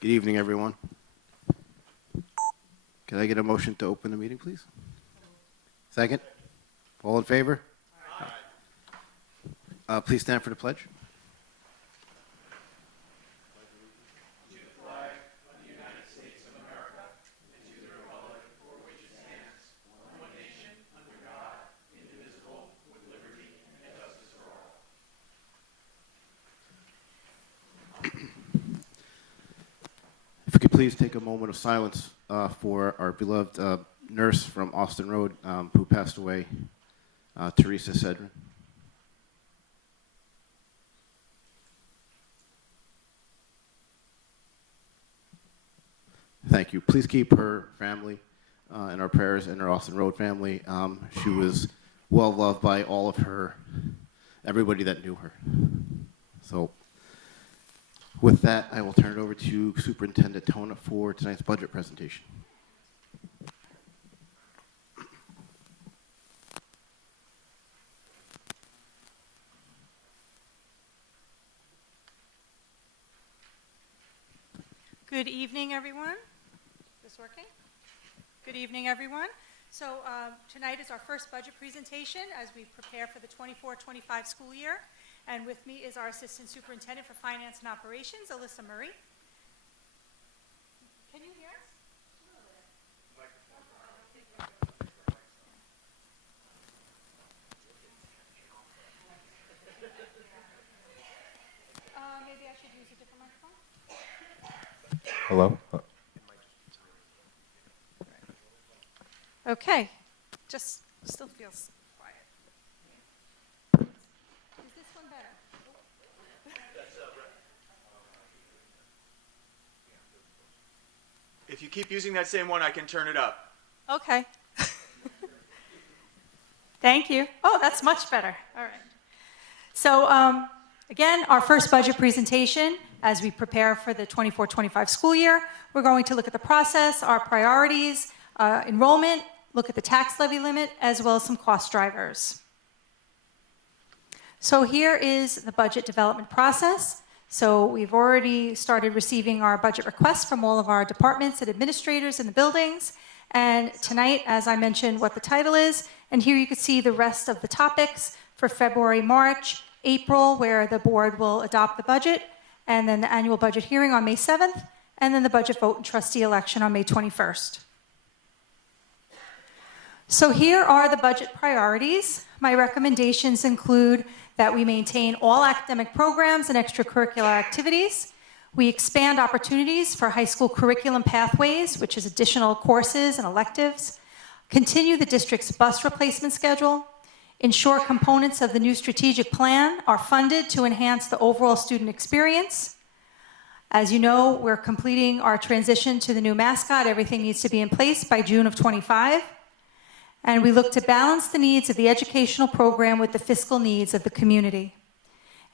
Good evening, everyone. Can I get a motion to open the meeting, please? Second? All in favor? Aye. Please stand for the pledge. If we could please take a moment of silence for our beloved nurse from Austin Road who passed away, Teresa Cedrin. Thank you. Please keep her family in our prayers and her Austin Road family. She was well loved by all of everybody that knew her. So with that, I will turn it over to Superintendent Tona for tonight's budget presentation. Good evening, everyone. Is this working? Good evening, everyone. So tonight is our first budget presentation as we prepare for the 24-25 school year. And with me is our Assistant Superintendent for Finance and Operations, Alyssa Murray. Can you hear us? Maybe I should use a different microphone. Hello? Okay, just still feels quiet. Is this one better? If you keep using that same one, I can turn it up. Okay. Thank you. Oh, that's much better. All right. So again, our first budget presentation as we prepare for the 24-25 school year. We're going to look at the process, our priorities, enrollment, look at the tax levy limit, as well as some cost drivers. So here is the budget development process. So we've already started receiving our budget requests from all of our departments and administrators in the buildings. And tonight, as I mentioned, what the title is, and here you can see the rest of the topics for February, March, April, where the board will adopt the budget, and then the annual budget hearing on May 7th, and then the budget vote and trustee election on May 21st. So here are the budget priorities. My recommendations include that we maintain all academic programs and extracurricular activities. We expand opportunities for high school curriculum pathways, which is additional courses and electives. Continue the district's bus replacement schedule. Ensure components of the new strategic plan are funded to enhance the overall student experience. As you know, we're completing our transition to the new mascot. Everything needs to be in place by June of 25. And we look to balance the needs of the educational program with the fiscal needs of the community.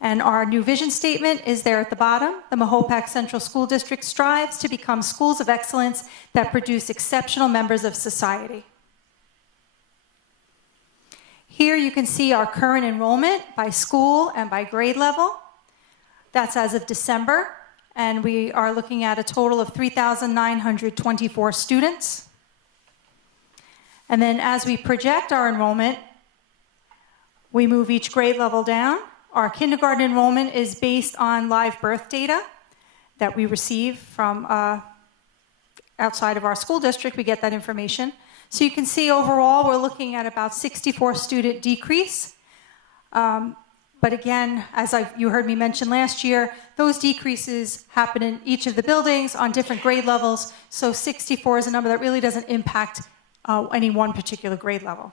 And our new vision statement is there at the bottom. The Mahopac Central School District strives to become schools of excellence that produce exceptional members of society. Here you can see our current enrollment by school and by grade level. That's as of December. And we are looking at a total of 3,924 students. And then as we project our enrollment, we move each grade level down. Our kindergarten enrollment is based on live birth data that we receive from outside of our school district. We get that information. So you can see overall we're looking at about 64 student decrease. But again, as you heard me mention last year, those decreases happen in each of the buildings on different grade levels. So 64 is a number that really doesn't impact any one particular grade level.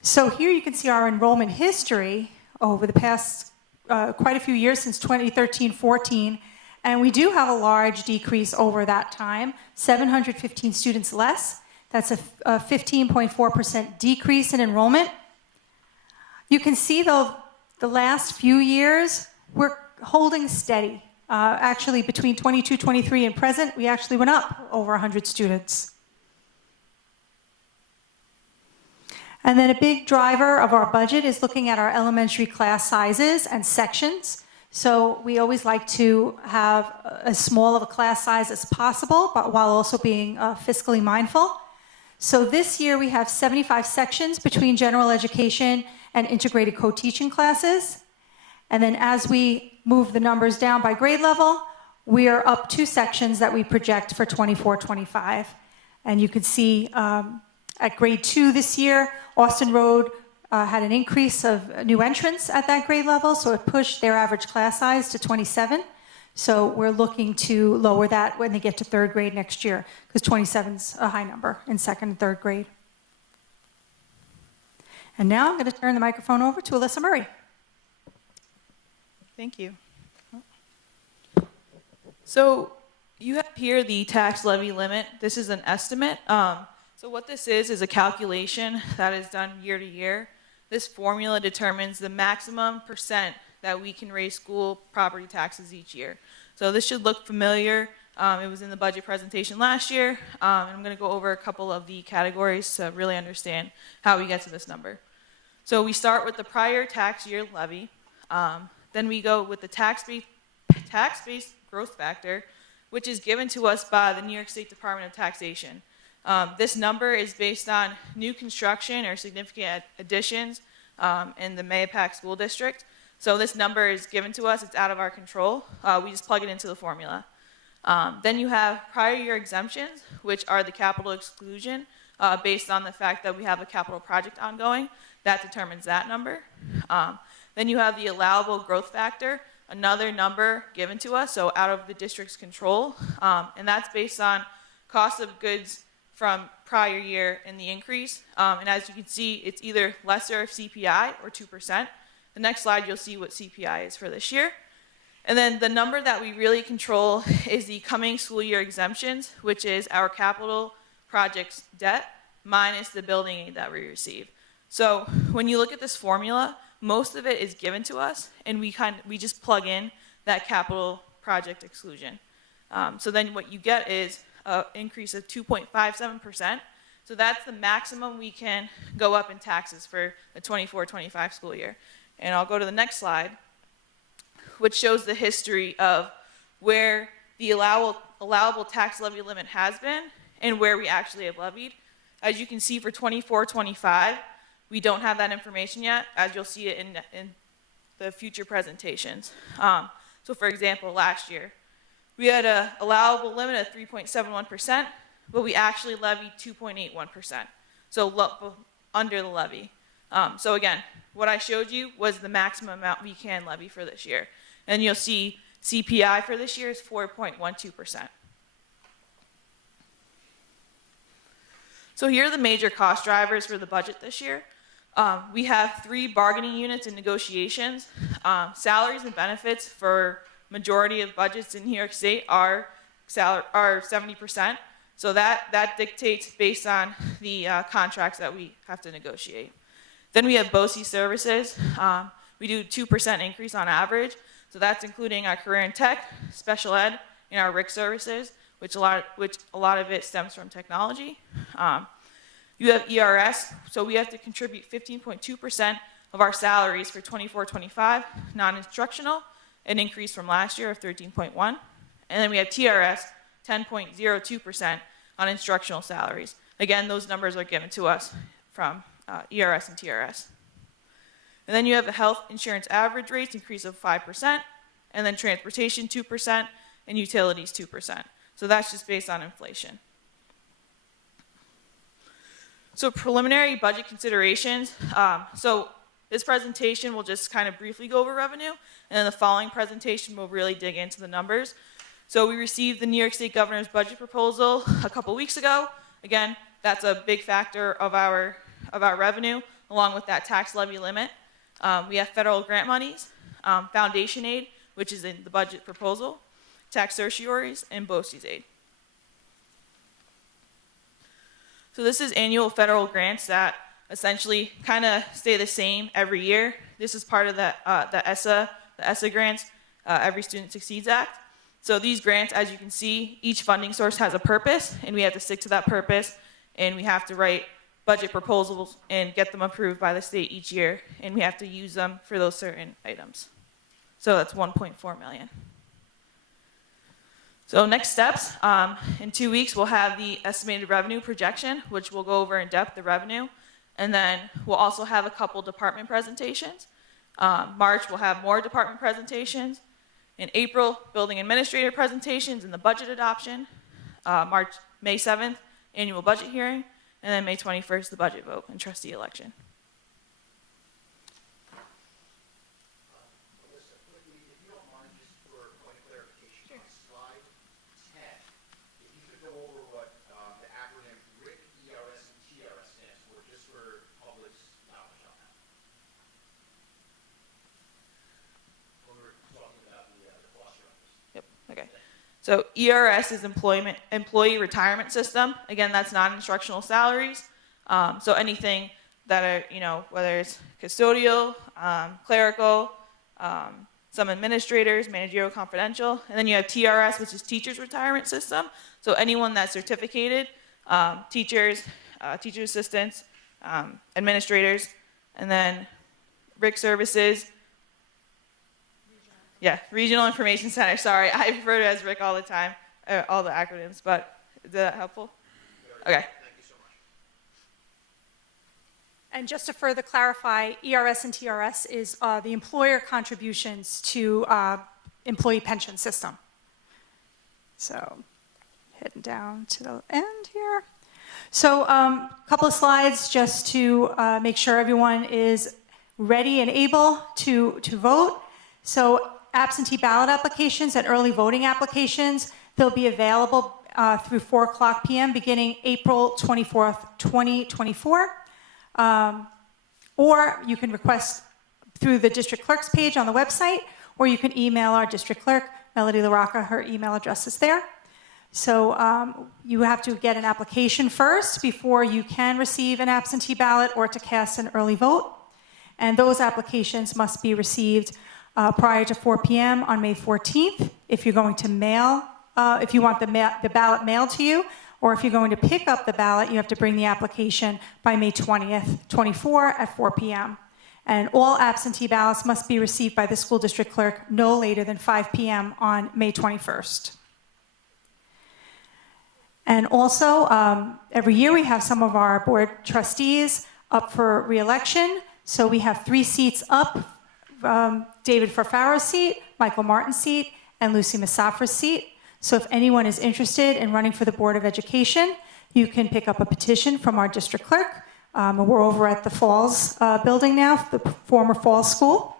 So here you can see our enrollment history over the past quite a few years since 2013-14, and we do have a large decrease over that time, 715 students less. That's a 15.4% decrease in enrollment. You can see though the last few years we're holding steady. Actually, between 22, 23, and present, we actually went up over 100 students. And then a big driver of our budget is looking at our elementary class sizes and sections. So we always like to have as small of a class size as possible, but while also being fiscally mindful. So this year we have 75 sections between general education and integrated co-teaching classes. And then as we move the numbers down by grade level, we are up 2 sections that we project for 24-25. And you can see at grade 2 this year, Austin Road had an increase of new entrants at that grade level, so it pushed their average class size to 27. So we're looking to lower that when they get to 3rd grade next year, because 27's a high number in 2nd and 3rd grade. And now I'm going to turn the microphone over to Alyssa Murray. Thank you. So you have here the tax levy limit. This is an estimate. So what this is a calculation that is done year to year. This formula determines the maximum percent that we can raise school property taxes each year. So this should look familiar. It was in the budget presentation last year. And I'm going to go over a couple of the categories to really understand how we get to this number. So we start with the prior tax year levy. Then we go with the tax-based growth factor, which is given to us by the New York State Department of Taxation. This number is based on new construction or significant additions in the Mahopac School District. So this number is given to us. It's out of our control. We just plug it into the formula. Then you have prior year exemptions, which are the capital exclusion based on the fact that we have a capital project ongoing. That determines that number. Then you have the allowable growth factor, another number given to us, so out of the district's control. And that's based on cost of goods from prior year and the increase. And as you can see, it's either lesser of CPI or 2%. The next slide, you'll see what CPI is for this year. And then the number that we really control is the coming school year exemptions, which is our capital projects debt minus the building aid that we receive. So when you look at this formula, most of it is given to us, and we just plug in that capital project exclusion. So then what you get is an increase of 2.57%. So that's the maximum we can go up in taxes for the 24-25 school year. And I'll go to the next slide, which shows the history of where the allowable tax levy limit has been and where we actually have levied. As you can see for 24-25, we don't have that information yet, as you'll see it in the future presentations. So for example, last year, we had an allowable limit of 3.71%, but we actually levied 2.81%, so under the levy. So again, what I showed you was the maximum amount we can levy for this year. And you'll see CPI for this year is 4.12%. So here are the major cost drivers for the budget this year. We have 3 bargaining units in negotiations. Salaries and benefits for majority of budgets in New York State are 70%. So that dictates based on the contracts that we have to negotiate. Then we have BOE services. We do 2% increase on average. So that's including our career and tech, special ed, and our RIC services, which a lot of it stems from technology. You have ERS, so we have to contribute 15.2% of our salaries for 24-25, non-instructional, an increase from last year of 13.1. And then we have TRS, 10.02% on instructional salaries. Again, those numbers are given to us from ERS and TRS. And then you have the health insurance average rates increase of 5%, and then transportation 2%, and utilities 2%. So that's just based on inflation. So preliminary budget considerations. So this presentation will just kind of briefly go over revenue, and then the following presentation will really dig into the numbers. So we received the New York State Governor's budget proposal a couple weeks ago. Again, that's a big factor of our revenue, along with that tax levy limit. We have federal grant monies, foundation aid, which is in the budget proposal, tax certiorieries, and BOCES aid. So this is annual federal grants that essentially kind of stay the same every year. This is part of the ESSA grants, Every Student Succeeds Act. So these grants, as you can see, each funding source has a purpose, and we have to stick to that purpose, and we have to write budget proposals and get them approved by the state each year, and we have to use them for those certain items. So that's 1.4 million. So next steps, in 2 weeks, we'll have the estimated revenue projection, which we'll go over in depth, the revenue. And then we'll also have a couple department presentations. March, we'll have more department presentations. In April, building administrator presentations and the budget adoption. May 7th, annual budget hearing. And then May 21st, the budget vote and trustee election. Melissa, quickly, if you don't mind, just for a point of clarification, on slide 10, if you could go over what the acronym RIC, ERS, and TRS stands for, just for public's knowledge on that. When we're talking about the cost structures. Yep, okay. So ERS is Employee Retirement System. Again, that's non-instructional salaries. So anything that are, whether it's custodial, clerical, some administrators, managerial confidential. And then you have TRS, which is Teachers Retirement System. So anyone that's certificated, teachers, teacher assistants, administrators, and then RIC services. Yeah, Regional Information Center. Sorry, I refer to it as RIC all the time, all the acronyms, but is that helpful? Okay. Thank you so much. And just to further clarify, ERS and TRS is the employer contributions to employee pension system. So heading down to the end here. So a couple of slides just to make sure everyone is ready and able to vote. So absentee ballot applications and early voting applications, they'll be available through 4 o'clock p.m. beginning April 24th, 2024. Or you can request through the district clerk's page on the website, or you can email our district clerk, Melody LaRocca. Her email address is there. So you have to get an application first before you can receive an absentee ballot or to cast an early vote. And those applications must be received prior to 4 p.m. on May 14th. If you're going to mail, if you want the ballot mailed to you, or if you're going to pick up the ballot, you have to bring the application by May 20th, 24 at 4 p.m. And all absentee ballots must be received by the school district clerk no later than 5 p.m. on May 21st. And also, every year we have some of our board trustees up for re-election. So we have 3 seats up, David Farfaro's seat, Michael Martin's seat, and Lucy Masafra's seat. So if anyone is interested in running for the Board of Education, you can pick up a petition from our district clerk. We're over at the Falls building now, the former Falls School.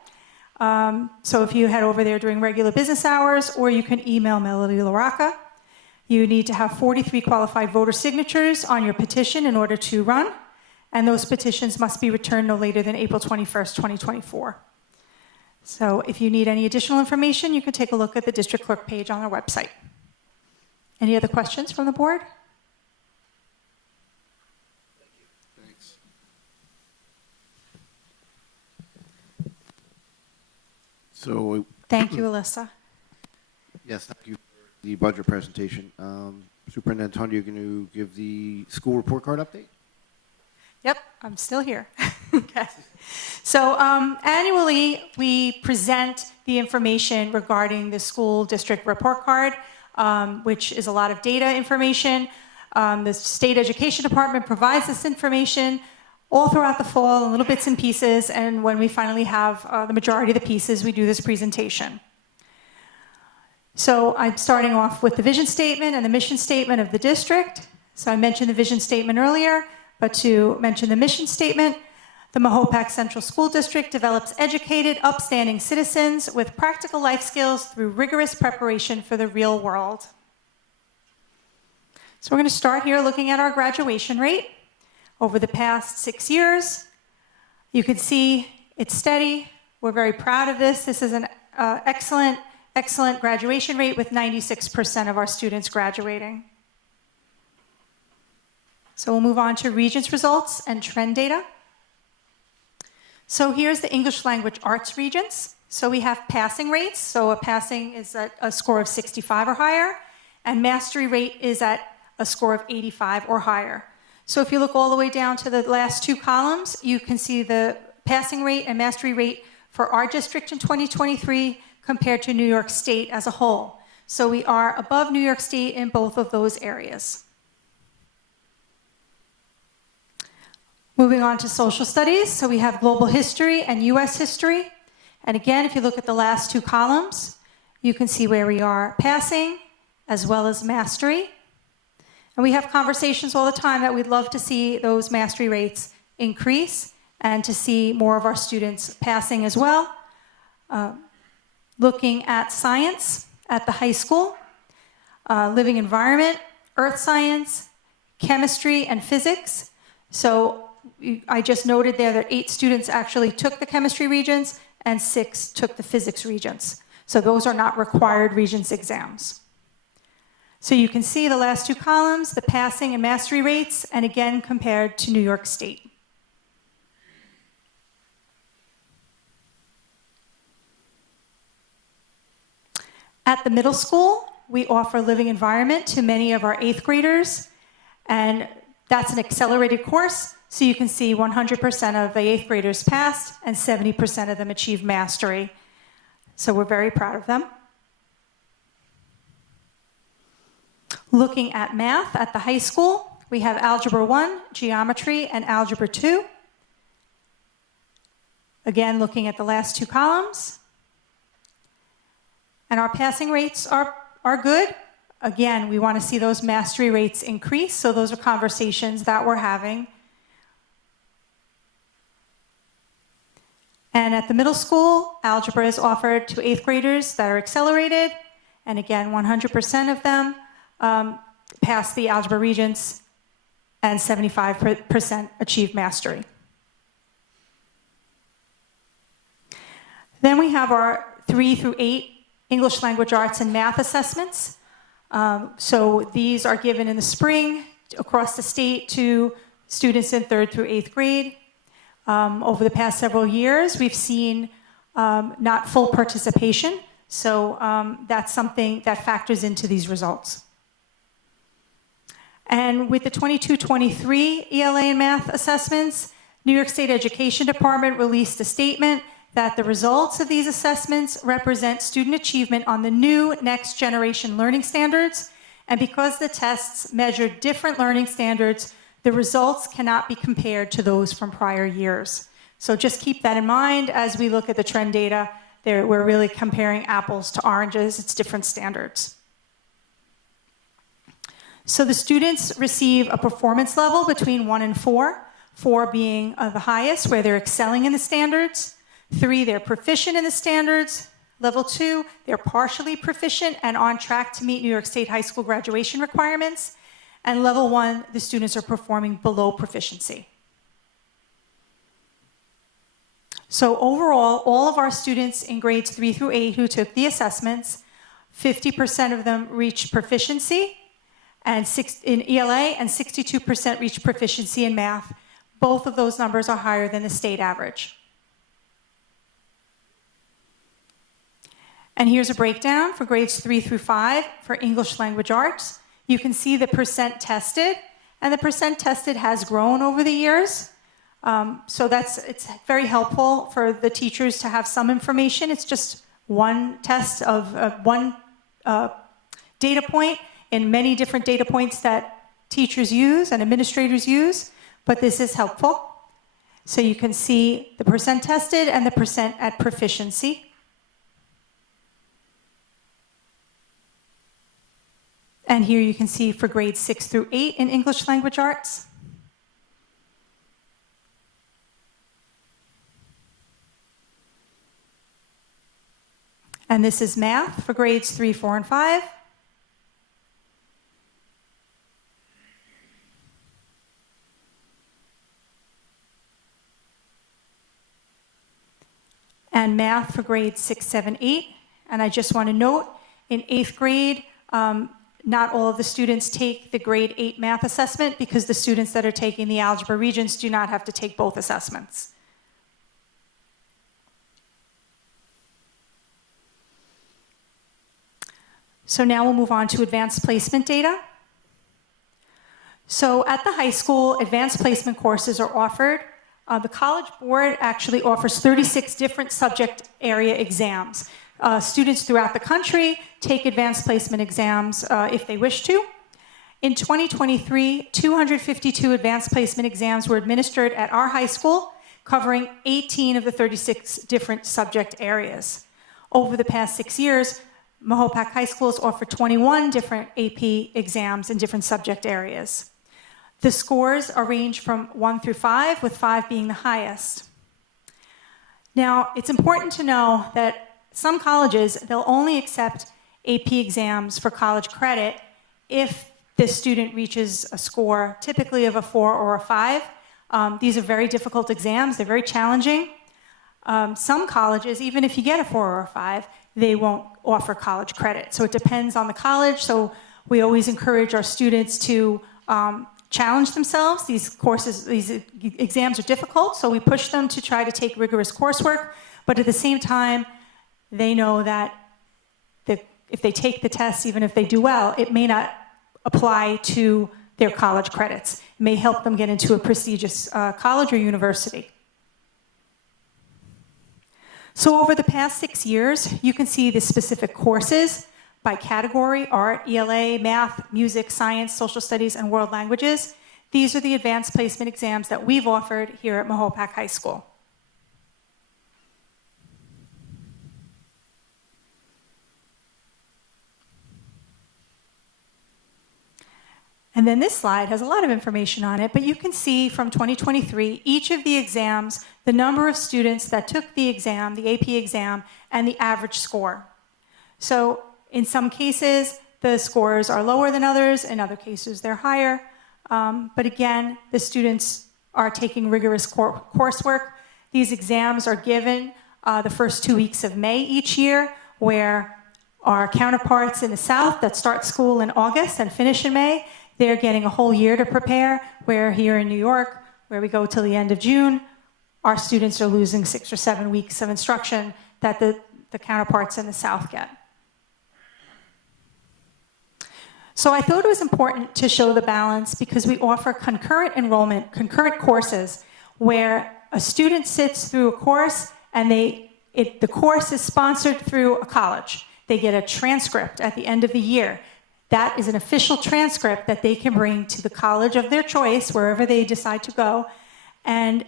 So if you head over there during regular business hours, or you can email Melody LaRocca. You need to have 43 qualified voter signatures on your petition in order to run, and those petitions must be returned no later than April 21st, 2024. So if you need any additional information, you can take a look at the district clerk page on our website. Any other questions from the board? Thanks. So, Thank you, Alyssa. yes, thank you for the budget presentation. Superintendent Hunt, you're going to give the school report card update? Yep, I'm still here. Okay. So annually, we present the information regarding the school district report card, which is a lot of data information. The state education department provides this information all throughout the fall in little bits and pieces, and when we finally have the majority of the pieces, we do this presentation. So I'm starting off with the vision statement and the mission statement of the district. So I mentioned the vision statement earlier, but to mention the mission statement, the Mahopac Central School District develops educated, upstanding citizens with practical life skills through rigorous preparation for the real world. So we're going to start here looking at our graduation rate. Over the past 6 years, you can see it's steady. We're very proud of this. This is an excellent graduation rate with 96% of our students graduating. So we'll move on to Regents results and trend data. So here's the English language arts Regents. So we have passing rates. So a passing is at a score of 65 or higher, and mastery rate is at a score of 85 or higher. So if you look all the way down to the last 2 columns, you can see the passing rate and mastery rate for our district in 2023, compared to New York State as a whole. So we are above New York State in both of those areas. Moving on to social studies, so we have global history and US history. And again, if you look at the last two columns, you can see where we are passing as well as mastery. And we have conversations all the time that we'd love to see those mastery rates increase and to see more of our students passing as well. Looking at science at the high school, living environment, earth science, chemistry, and physics. So I just noted there that 8 students actually took the chemistry regents and 6 took the physics regents. So those are not required regents exams. So you can see the last two columns, the passing and mastery rates, and again compared to New York State. At the middle school, we offer living environment to many of our 8th graders, and that's an accelerated course, so you can see 100% of the 8th graders passed and 70% of them achieved mastery. So we're very proud of them. Looking at math at the high school, we have Algebra 1, Geometry, and Algebra 2. Again, looking at the last two columns. And our passing rates are good. Again, we want to see those mastery rates increase, so those are conversations that we're having. And at the middle school, algebra is offered to 8th graders that are accelerated, and again, 100% of them pass the algebra regents, and 75% achieve mastery. Then we have our 3 through 8 English language arts and math assessments. So these are given in the spring across the state to students in 3rd through 8th grade. Over the past several years, we've seen not full participation, so that's something that factors into these results. And with the 22-23 ELA and math assessments, New York State Education Department released a statement that the results of these assessments represent student achievement on the new next generation learning standards, and because the tests measure different learning standards, the results cannot be compared to those from prior years. So just keep that in mind as we look at the trend data. We're really comparing apples to oranges. It's different standards. So the students receive a performance level between 1 and 4, 4 being the highest, where they're excelling in the standards. 3, they're proficient in the standards. Level 2, they're partially proficient and on track to meet New York State high school graduation requirements. And level 1, the students are performing below proficiency. So overall, all of our students in grades 3 through 8 who took the assessments, 50% of them reached proficiency in ELA, and 62% reached proficiency in math. Both of those numbers are higher than the state average. And here's a breakdown for grades 3 through 5 for English language arts. You can see the percent tested, and the percent tested has grown over the years. So it's very helpful for the teachers to have some information. It's just one test of one data point in many different data points that teachers use and administrators use, but this is helpful. So you can see the percent tested and the percent at proficiency. And here you can see for grades 6 through 8 in English language arts. And this is math for grades 3, 4, and 5. And math for grades 6, 7, 8. And I just want to note, in 8th grade, not all of the students take the grade 8 math assessment because the students that are taking the algebra regents do not have to take both assessments. So now we'll move on to advanced placement data. So at the high school, advanced placement courses are offered. The College Board actually offers 36 different subject area exams. Students throughout the country take advanced placement exams if they wish to. In 2023, 252 advanced placement exams were administered at our high school, covering 18 of the 36 different subject areas. Over the past 6 years, Mahopac High School has offered 21 different AP exams in different subject areas. The scores are ranged from 1 through 5, with 5 being the highest. Now, it's important to know that some colleges, they'll only accept AP exams for college credit if the student reaches a score typically of a 4 or a 5. These are very difficult exams. They're very challenging. Some colleges, even if you get a 4 or a 5, they won't offer college credit. So it depends on the college. So we always encourage our students to challenge themselves. These courses, these exams are difficult, so we push them to try to take rigorous coursework. But at the same time, they know that if they take the test, even if they do well, it may not apply to their college credits. It may help them get into a prestigious college or university. So over the past 6 years, you can see the specific courses by category: art, ELA, math, music, science, social studies, and world languages. These are the advanced placement exams that we've offered here at Mahopac High School. And then this slide has a lot of information on it, but you can see from 2023, each of the exams, the number of students that took the exam, the AP exam, and the average score. So in some cases, the scores are lower than others. In other cases, they're higher. But again, the students are taking rigorous coursework. These exams are given the first 2 weeks of May each year, where our counterparts in the South that start school in August and finish in May, they're getting a whole year to prepare, where here in New York, where we go till the end of June, our students are losing 6 or 7 weeks of instruction that the counterparts in the South get. So I thought it was important to show the balance because we offer concurrent enrollment, concurrent courses, where a student sits through a course and the course is sponsored through a college. They get a transcript at the end of the year. That is an official transcript that they can bring to the college of their choice, wherever they decide to go, and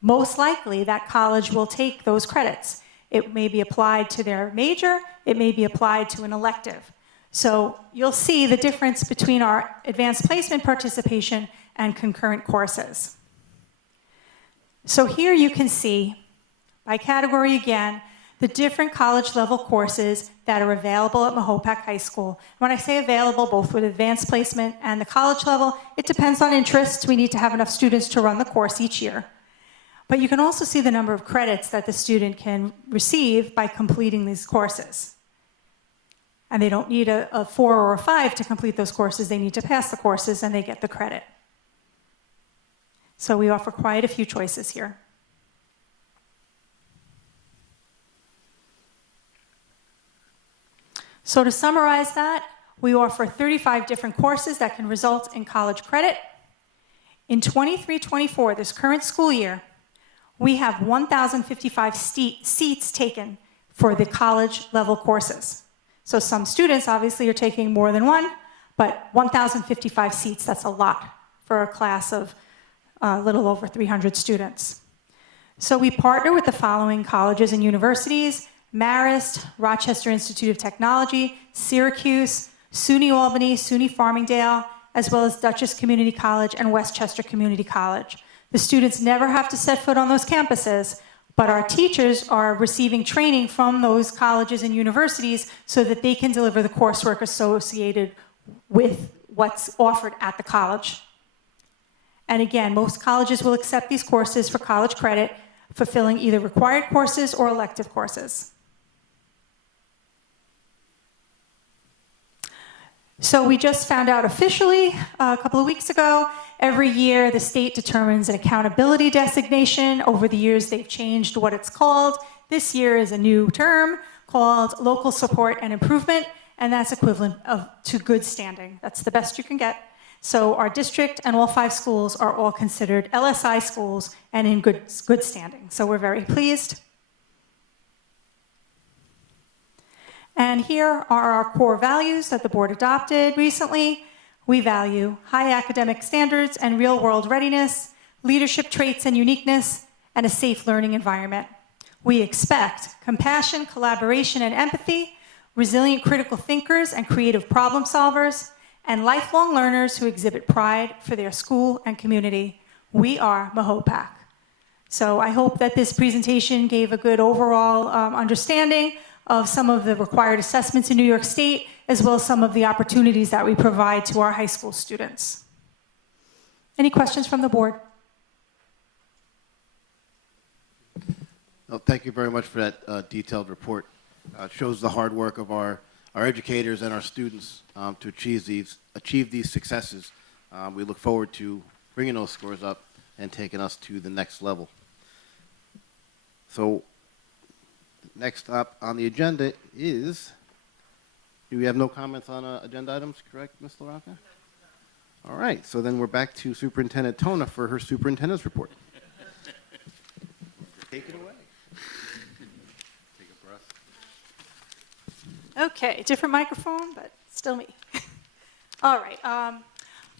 most likely that college will take those credits. It may be applied to their major, it may be applied to an elective. So you'll see the difference between our advanced placement participation and concurrent courses. So here you can see, by category again, the different college level courses that are available at Mahopac High School. When I say available, both with advanced placement and the college level, it depends on interest. We need to have enough students to run the course each year. But you can also see the number of credits that the student can receive by completing these courses. And they don't need a 4 or a 5 to complete those courses. They need to pass the courses and they get the credit. So we offer quite a few choices here. So to summarize that, we offer 35 different courses that can result in college credit. In 23-24, this current school year, we have 1,055 seats taken for the college level courses. So some students obviously are taking more than one, but 1,055 seats, that's a lot for a class of a little over 300 students. So we partner with the following colleges and universities: Marist, Rochester Institute of Technology, Syracuse, SUNY Albany, SUNY Farmingdale, as well as Dutchess Community College and Westchester Community College. The students never have to set foot on those campuses, but our teachers are receiving training from those colleges and universities so that they can deliver the coursework associated with what's offered at the college. And again, most colleges will accept these courses for college credit, fulfilling either required courses or elective courses. So we just found out officially a couple of weeks ago, every year the state determines an accountability designation. Over the years they've changed what it's called. This year is a new term called local support and improvement, and that's equivalent to good standing. That's the best you can get. So our district and all 5 schools are all considered LSI schools and in good standing. So we're very pleased. And here are our core values that the board adopted recently. We value high academic standards and real-world readiness, leadership traits and uniqueness, and a safe learning environment. We expect compassion, collaboration, and empathy, resilient critical thinkers and creative problem solvers, and lifelong learners who exhibit pride for their school and community. We are Mahopac. So I hope that this presentation gave a good overall understanding of some of the required assessments in New York State, as well as some of the opportunities that we provide to our high school students. Any questions from the board? Well, thank you very much for that detailed report. It shows the hard work of our educators and our students to achieve these successes. We look forward to bringing those scores up and taking us to the next level. So next up on the agenda is, do we have no comments on agenda items, correct, Ms. LaRocca? All right, so then we're back to Superintendent Tona for her superintendent's report. Take it away. Take a breath. Okay, different microphone, but still me. All right,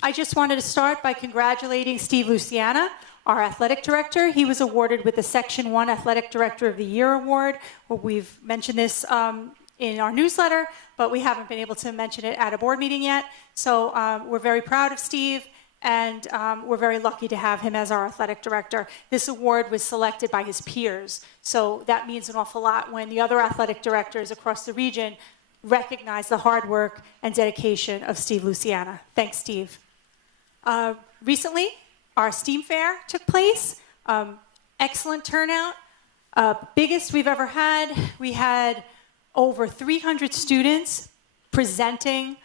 I just wanted to start by congratulating Steve Luciana, our athletic director. He was awarded with the Section 1 Athletic Director of the Year Award. Well, we've mentioned this in our newsletter, but we haven't been able to mention it at a board meeting yet. So we're very proud of Steve, and we're very lucky to have him as our athletic director. This award was selected by his peers, so that means an awful lot when the other athletic directors across the region recognize the hard work and dedication of Steve Luciana. Thanks, Steve. Recently, our STEAM fair took place. Excellent turnout. Biggest we've ever had. We had over 300 students presenting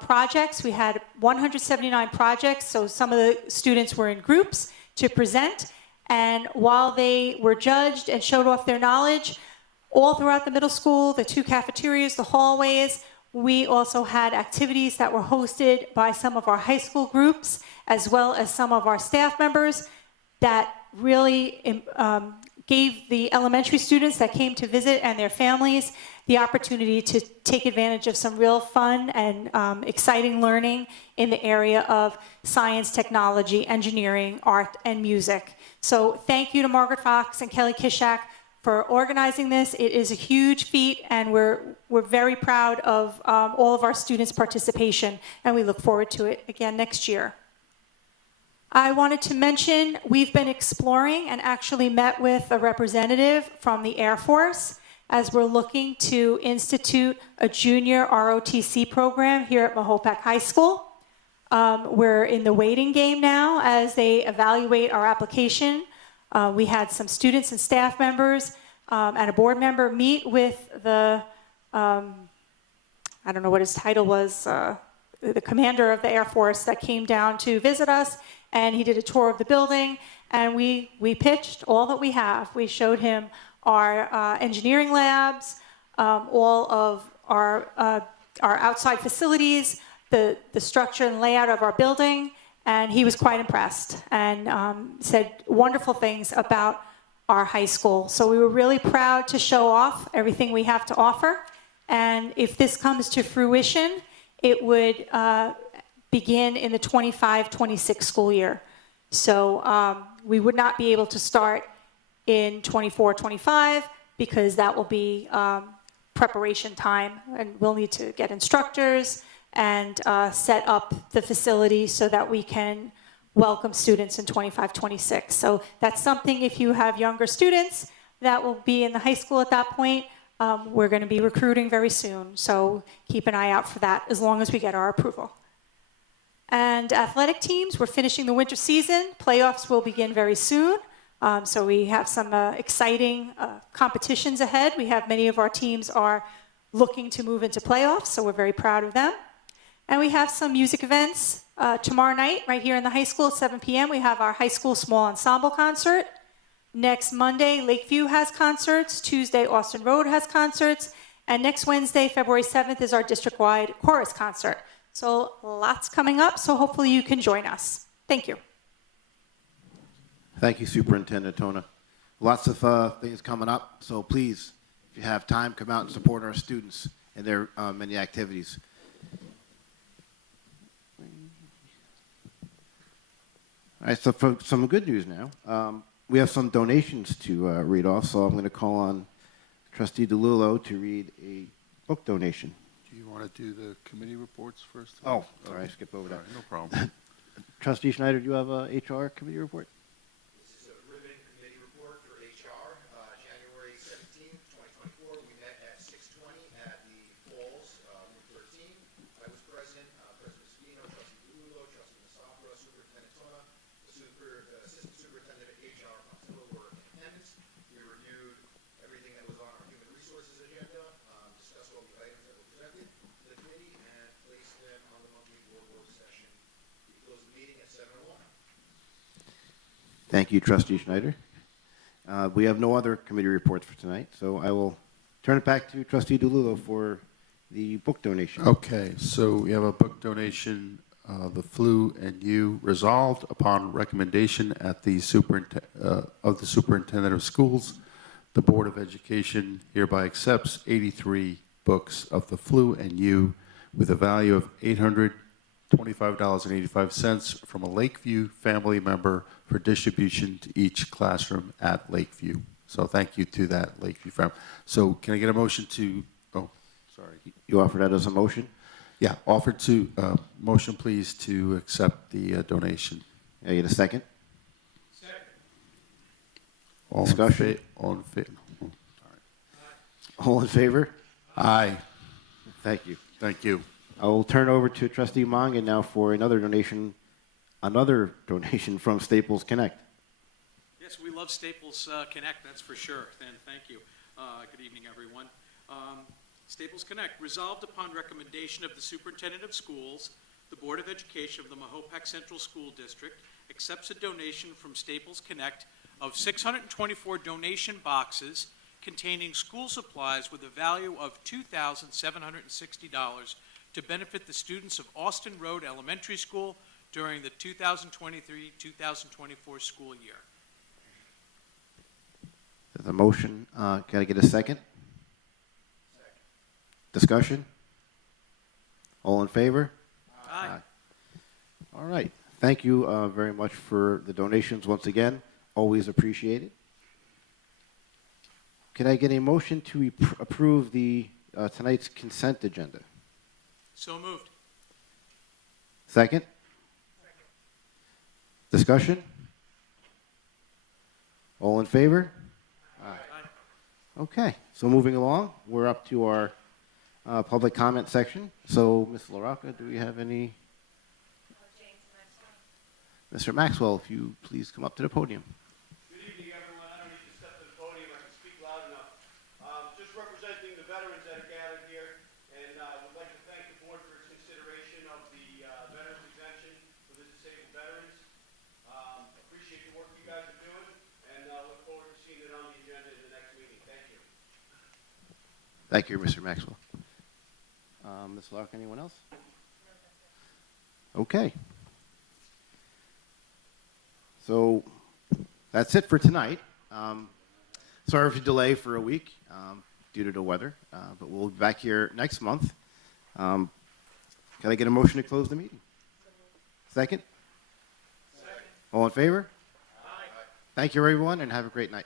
projects. We had 179 projects, so some of the students were in groups to present. And while they were judged and showed off their knowledge, all throughout the middle school, the 2 cafeterias, the hallways, we also had activities that were hosted by some of our high school groups, as well as some of our staff members that really gave the elementary students that came to visit and their families the opportunity to take advantage of some real fun and exciting learning in the area of science, technology, engineering, art, and music. So thank you to Margaret Fox and Kelly Kishak for organizing this. It is a huge feat, and we're very proud of all of our students' participation, and we look forward to it again next year. I wanted to mention we've been exploring and actually met with a representative from the Air Force as we're looking to institute a junior ROTC program here at Mahopac High School. We're in the waiting game now as they evaluate our application. We had some students and staff members and a board member meet with the, I don't know what his title was, the commander of the Air Force that came down to visit us, and he did a tour of the building, and we pitched all that we have. We showed him our engineering labs, all of our outside facilities, the structure and layout of our building, and he was quite impressed and said wonderful things about our high school. So we were really proud to show off everything we have to offer, and if this comes to fruition, it would begin in the 25-26 school year. So we would not be able to start in 24-25 because that will be preparation time, and we'll need to get instructors and set up the facility so that we can welcome students in 25-26. So that's something, if you have younger students that will be in the high school at that point, we're going to be recruiting very soon. So keep an eye out for that as long as we get our approval. And athletic teams, we're finishing the winter season. Playoffs will begin very soon. So we have some exciting competitions ahead. We have many of our teams are looking to move into playoffs, so we're very proud of them. And we have some music events tomorrow night right here in the high school at 7 p.m. We have our high school small ensemble concert. Next Monday, Lakeview has concerts. Tuesday, Austin Road has concerts. And next Wednesday, February 7th, is our district-wide chorus concert. So lots coming up, so hopefully you can join us. Thank you. Thank you, Superintendent Tona. Lots of things coming up, so please, if you have time, come out and support our students and their many activities. All right, so for some good news now. We have some donations to read off, so I'm going to call on Trustee DeLulo to read a book donation. Do you want to do the committee reports first? Oh, sorry, I skipped over All that. right, no problem. Trustee Schneider, do you have a HR committee report? This is a ribbon committee report for HR. January 17th, 2024, we met at 6:20 at the Falls, room 13. I was present, President Spino, Trustee DeLulo, Trustee Masafra, Superintendent Tona, Assistant Superintendent of HR, Montillo were in attendance. We reviewed everything that was on our human resources agenda, discussed all the items that were presented to the committee, and placed them on the monthly board work session. We closed the meeting at 7:01. Thank you, Trustee Schneider. We have no other committee reports for tonight, so I will turn it back to Trustee DeLulo for the book donation. Okay, so we have a book donation, The Flu and You, resolved upon recommendation at the of the Superintendent of Schools. The Board of Education hereby accepts 83 books of The Flu and You with a value of $825.85 from a Lakeview family member for distribution to each classroom at Lakeview. So thank you to that Lakeview family. So can I get a motion to, oh, sorry. You offer that as a motion? Yeah, offer to, motion please to accept the donation. Can I get a second? All Discussion? All in favor? All in favor? Aye. Thank you. Thank you. I will turn over to Trustee Mongan now for another donation from Staples Connect. Yes, we love Staples Connect, that's for sure, and thank you. Good evening, everyone. Staples Connect, resolved upon recommendation of the Superintendent of Schools, the Board of Education of the Mahopac Central School District accepts a donation from Staples Connect of 624 donation boxes containing school supplies with a value of $2,760 to benefit the students of Austin Road Elementary School during the 2023-2024 school year. There's a motion. Can I get a second? Discussion? All in favor? Aye. All right. Thank you very much for the donations once again. Always appreciated. Can I get a motion to approve the tonight's consent agenda? So moved. Second? Discussion? All in favor? Aye. Okay. So moving along, we're up to our public comment section. So, Ms. LaRocca, do we have any? Mr. Maxwell, if you please come up to the podium. Good evening, everyone. I don't need to step to the podium. I can speak loud enough. Just representing the veterans that are gathered here, and would like to thank the board for its consideration of the veterans exemption for the disabled veterans. Appreciate the work you guys are doing, and look forward to seeing it on the agenda in the next meeting. Thank you. Thank you, Mr. Maxwell. Ms. Lark, anyone else? Okay. So that's it for tonight. Sorry for the delay for a week due to the weather, but we'll be back here next month. Can I get a motion to close the meeting? Second? Second. All in favor? Aye. Thank you, everyone, and have a great night.